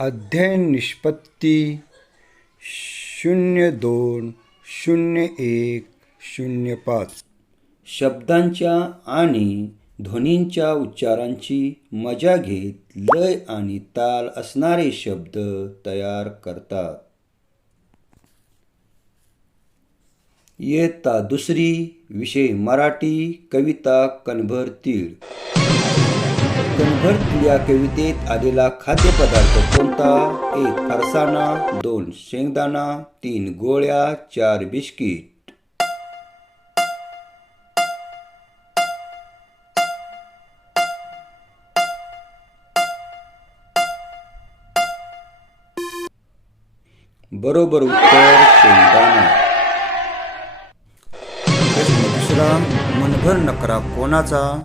अध्ययन निष्पत्ती शून्य दोन शून्य एक शून्य पाच. शब्दांच्या आणि ध्वनींच्या उच्चारांची मजा घेत लय आणि ताल असणारे शब्द तयार करतात. इयत्ता दुसरी विषय मराठी कविता कणभर तीळ. कणभर या कवितेत आलेला खाद्यपदार्थ कोणता? एक फरसाणा दोन शेंगदाणा तीन गोळ्या चार बिस्किट. बरोबर उत्तर शेंगदाणा. दुसरा मनभर नकरा कोणाचा?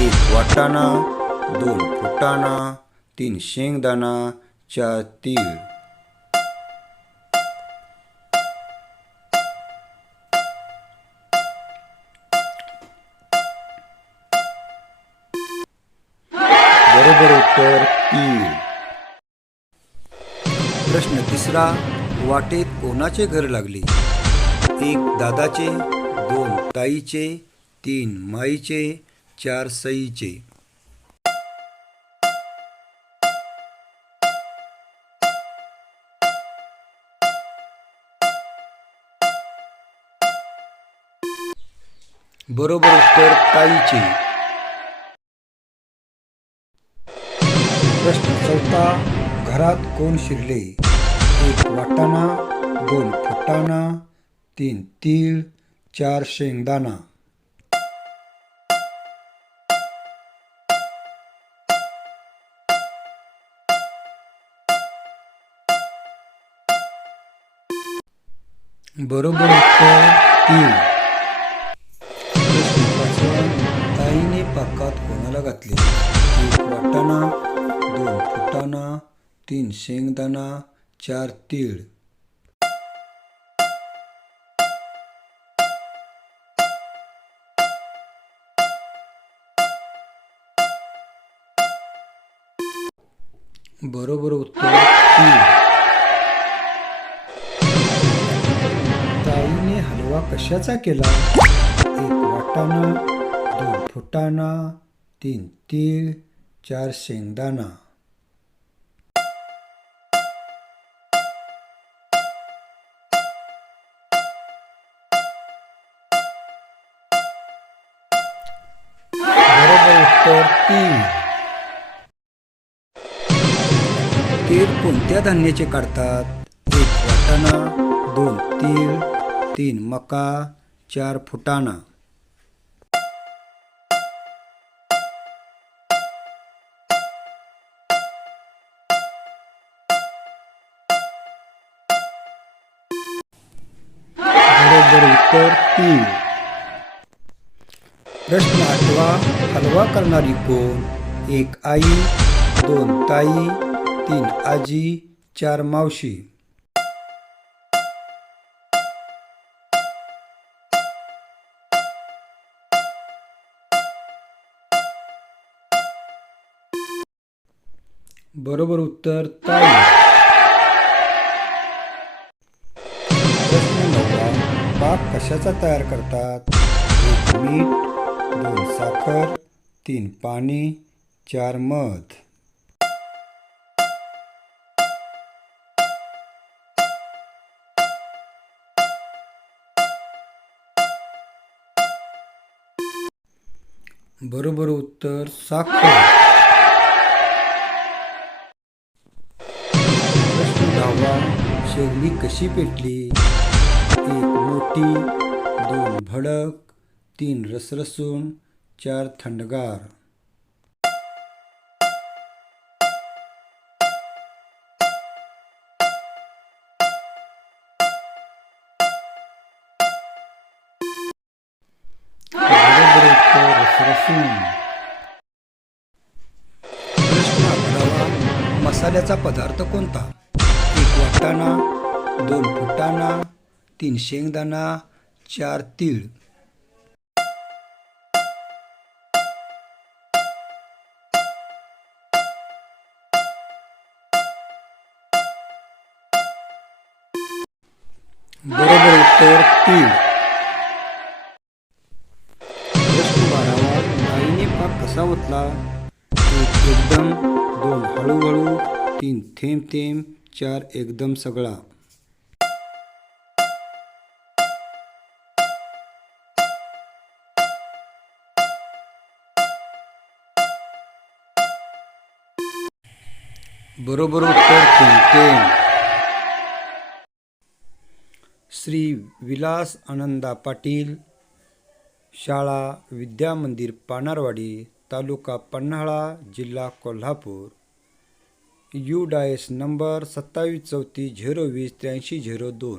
एक वाटाणा दोन फुटाणा तीन शेंगदाणा चार तीळ. बरोबर उत्तर तीळ. प्रश्न तिसरा वाटेत कोणाचे घर लागले? एक दादाचे दोन ताईचे तीन माईचे चार सईचे. बरोबर उत्तर ताईचे. प्रश्न चौथा घरात कोण शिरले? एक वाटाणा दोन फुटाणा तीन तीळ चार शेंगदाणा. बरोबर उत्तर तीळ. ताईने कोणाला घातले. एक वाटाणा दोन फुटाणा तीन शेंगदाणा चार तीळ. बरोबर उत्तर ताईने हलवा कशाचा केला? एक वाटाणा फुटाणा तीन तीळ चार शेंगदाणा. बरोबर उत्तर तीळ. कोणत्या धान्याचे काढतात? एक वाटाणा दोन तीळ तीन मका चार फुटाणा. बरोबर उत्तर तीन. प्रश्न आठवा हलवा करणारी कोण? एक आई दोन ताई तीन आजी चार मावशी. बरोबर उत्तर ताई. पाक कशाचा तयार करतात? एक मीठ दोन साखर तीन पाणी चार मध. बरोबर उत्तर साखर. प्रश्न दहावा शेगडी कशी पेटली? एक दोन भडक तीन रसरसून चार थंडगार. मसाल्याचा पदार्थ कोणता? एक वाटाणा दोन फुटाणा तीन शेंगदाणा चार तीळ. बरोबर उत्तर तीळ. कसा ओतला? एकदम दोन हळूहळू तीन थेंब थेंब चार एकदम सगळा. बरोबर उत्तर थेंब श्री विलास आनंदा पाटील शाळा विद्या मंदिर पानारवाडी तालुका पन्हाळा जिल्हा कोल्हापूर. यू डायस नंबर सत्तावीस चौतीस झिरो वीस त्र्याऐंशी झिरो दोन.